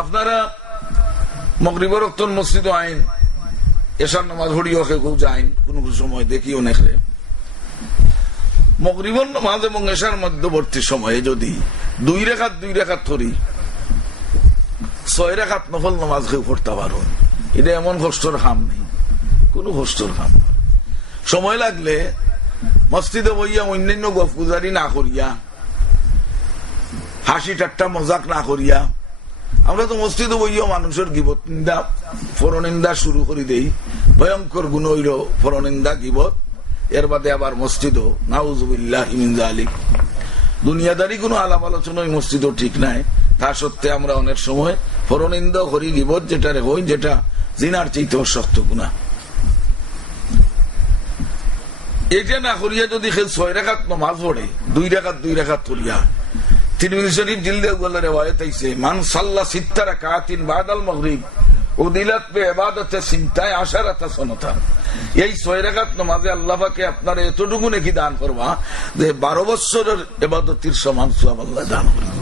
আপনারা মাগরিবের ওয়াক্ত মসজিদ আইন, এশার নামাজ হড়িও কেউ যাইন, কোন সময় দেখিও নেখরে। মাগরিবের নামাজ এবং এশার মধ্যবর্তী সময়ে যদি 2 রেখাত ধরি 6 রেখাত নফল নামাজ কেউ পড়তে পারো, এটা এমন কষ্টর কাম নেই, কোন কষ্টর কাম। সময় লাগলে মসজিদে বইয়া অন্যান্য গপ গুজারি না করিয়া, হাসি ঠাট্টা মজাক না করিয়া, আমরা তো মসজিদে বইয়া মানুষের গিবত নিন্দা পরনিন্দা শুরু করে দেই, ভয়ঙ্কর গুণ হইল পরনিন্দা গিবত। এর বাদে আবার মসজিদও নাউজুবিল্লাহি মিন যালিক দুনিয়াদারি কোন আলাপ আলোচনা মসজিদও ঠিক নাই। তা সত্ত্বে আমরা অনেক সময় পরনিন্দা করি, গিবত যেটা হই, যেটা জিনার চাইতেও শক্ত গুনাহ। এটা না করিয়া যদি 6 রেখাত নামাজ পড়ে 2 রেখাত করিয়া, তিরমিজি শরীফ জিলদে আউয়ালে riwayat আইছে, মান সাল্লা 6 রাকাতিন বাদাল মাগরিব উদিলাত বে ইবাদাতে সিনতায় আশারাতা সনাতা। এই 6 রাকাত নামাজে আল্লাহ পাকে আপনার এতটুকু নেকি দান করবা যে 12 বছরের ইবাদতের সমান সওয়াব আল্লাহ দান করবে।